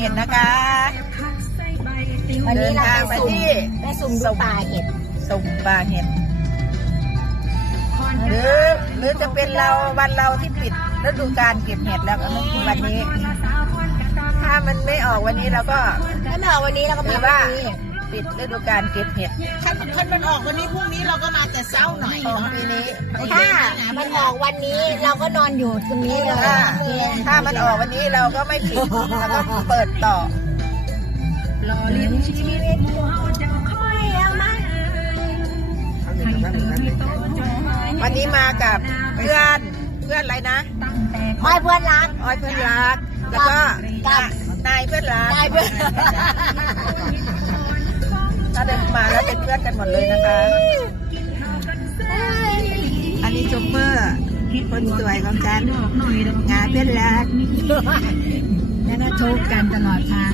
เห็ดนะคะอันนี้เราไปที่สุ่มปลาเห็ดสุ่มปลาเห็ด หรือหรือจะเป็นเราวันเราที่ปิดฤดูกาลเก็บเห็ดแล้วก็มวันนี้ ถ้ามันไม่ออกวันนี้เราก็ ถ้าไม่ออกวันนี้เราก็มาว่าปิดฤดูกาลเก็บเห็ดถ้ามันออกวันนี้พรุ่งนี้เราก็มาเศร้าหน่อยปีนี้ถ้ามันออกวันนี้เราก็นอนอยู่ตรงนี้เลยถ้ามันออกวันนี้เราก็ไม่ผิดแล้วก็เปิดต่อรอเลี้ยงชีวิตวันนี้มากับเพื่อนเพื่อนอะไรนะห้อยเพื่อนรักห้อยเพื่อนรักแล้วก็นายเพื่อนรักนายเพื่อนถ้าเดินมาแล้วเป็นเพื่อนกันหมดเลยนะคะอันนี้จ็อบเบอร์คนสวยของฉันงานเพื่อนรักแล้วน่าโชคกันตลอดทาง